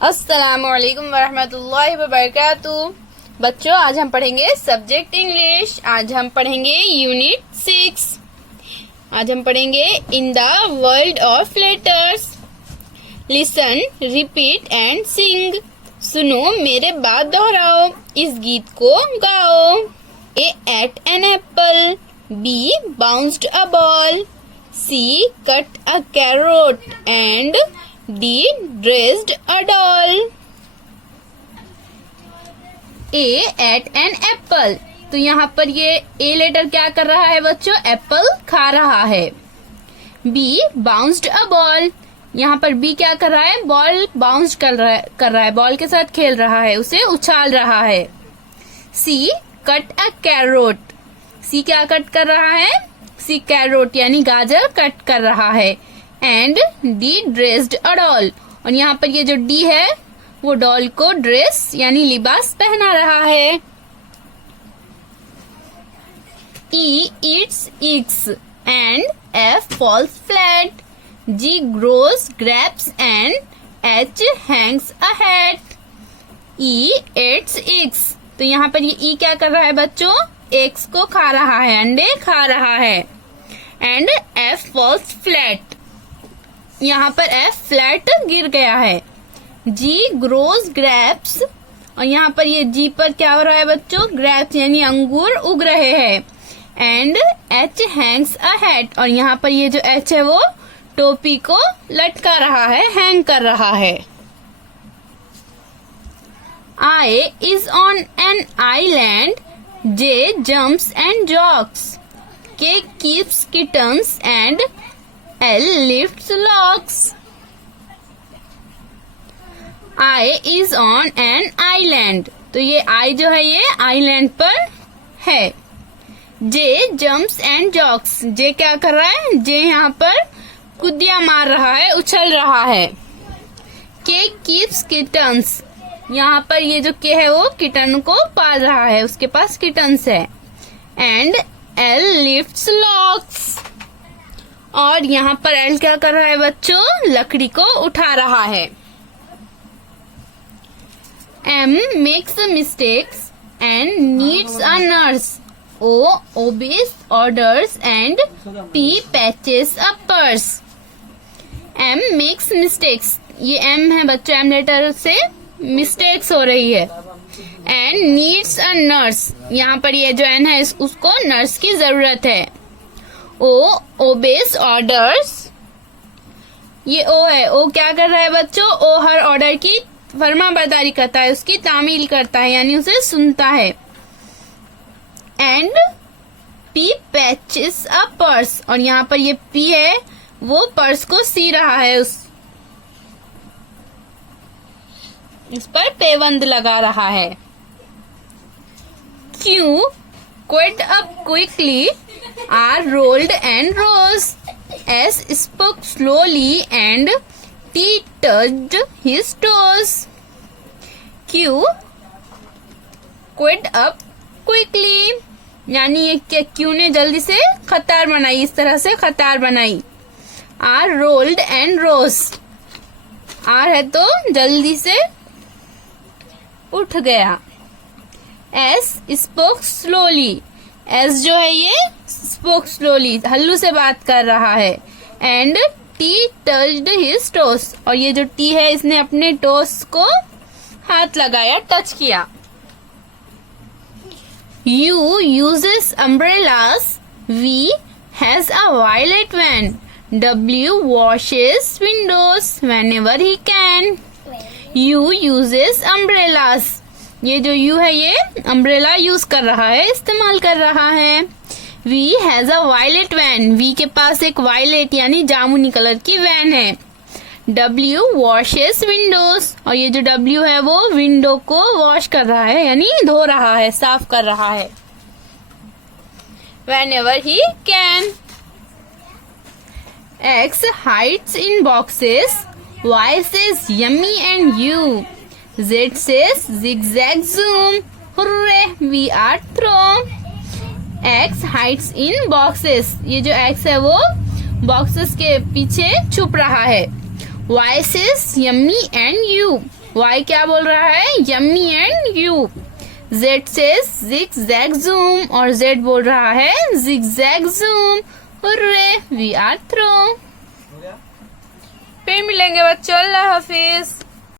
अस्सलामुअलैकुम वरहमतुल्लाहि वबरकातुहू। बच्चों, आज हम पढ़ेंगे सब्जेक्ट इंग्लिश। आज हम पढ़ेंगे यूनिट 6। आज हम पढ़ेंगे in the world of letters. Listen, repeat and sing. सुनो, मेरे बाद दोहराओ, इस गीत को गाओ। A ate an apple, B bounced a ball, C cut a carrot and D dressed a doll. A ate an apple. तो यहाँ पर ये ए लेटर क्या कर रहा है बच्चों? एप्पल खा रहा है। B bounced a ball. यहाँ पर B क्या कर रहा है? बॉल बाउंस कर रहा है, बॉल के साथ खेल रहा है, उसे उछाल रहा है। C cut a carrot. C क्या कट कर रहा है? C कैरोट यानी गाजर कट कर रहा है। And D dressed a doll, और यहाँ पर ये जो डी है वो डॉल को ड्रेस यानी लिबास पहना रहा है। E eats eggs and F falls flat, G grows grapes and H hangs a hat. E eats eggs, तो यहाँ पर ये ई क्या कर रहा है बच्चों? एग्स को खा रहा है, अंडे खा रहा है। एंड एफ फॉल्स फ्लैट, यहाँ पर एफ फ्लैट गिर गया है। जी ग्रोज ग्रेप्स, और यहाँ पर ये जी पर क्या हो रहा है बच्चों? ग्रेप्स यानी अंगूर उग रहे हैं। And H hangs a hat, और यहाँ पर ये जो एच है वो टोपी को लटका रहा है, हैंग कर रहा है। I is on an island, J jumps and jokes, K keeps kittens and L lifts logs. I is on an island. तो ये I जो है ये आइलैंड पर है। J jumps and jogs. J क्या कर रहा है? J यहाँ पर कुदिया मार रहा है, उछल रहा है। K keeps kittens. यहाँ पर ये जो K है वो किटन को पाल रहा है, उसके पास किटन्स है। And L lifts logs. और यहाँ पर एल क्या कर रहा है बच्चों? लकड़ी को उठा रहा है। M makes mistakes and needs a nurse, O obese orders and P patches a purse. M makes mistakes, ये एम है बच्चों, एम लेटर से मिस्टेक्स हो रही है। एंड नीड्स अ नर्स, यहाँ पर ये जो एन है उसको नर्स की जरूरत है। ओ ओबेस ऑर्डर्स, ये ओ है, ओ क्या कर रहा है बच्चों? ओ हर ऑर्डर की फर्मा बरदारी करता है, उसकी तामील करता है यानी उसे सुनता है। And P patches a purse, और यहाँ पर ये पी है वो पर्स को सी रहा है, इस पर पेबंद लगा रहा है। Q queued up quickly, R rolled and rose, S spoke slowly and T touched his toes. Q queued up quickly, यानी ये क्यू ने जल्दी से कतार बनाई, इस तरह से कतार बनाई। R rolled and rose, R है तो जल्दी से उठ गया। S spoke slowly, S जो है ये spoke slowly, हल्लू से बात कर रहा है। And T touched his toes, और ये जो T है इसने अपने टोस को हाथ लगाया, टच किया। U uses umbrellas, V has a violet van, W washes windows whenever he can. U uses umbrellas, ये जो यू है ये अम्ब्रेला यूज कर रहा है, इस्तेमाल कर रहा है। V has a violet van, V के पास एक वायलेट यानी जामुनी कलर की वैन है। डब्ल्यू वॉशेस विंडोज, और ये जो डब्ल्यू है वो विंडो को वॉश कर रहा है यानी धो रहा है, साफ कर रहा है। Whenever he can. X hides in boxes, Y says yummy and you, Z says zigzag zoom, hurray we are through. X hides in boxes, ये जो X है वो बॉक्सेस के पीछे छुप रहा है। Y says yummy and you, Y क्या बोल रहा है? Yummy and you. Z says zigzag zoom और Z बोल रहा है zigzag zoom। Hurray, we are through। फिर मिलेंगे बच्चों, अल्लाह हाफिज।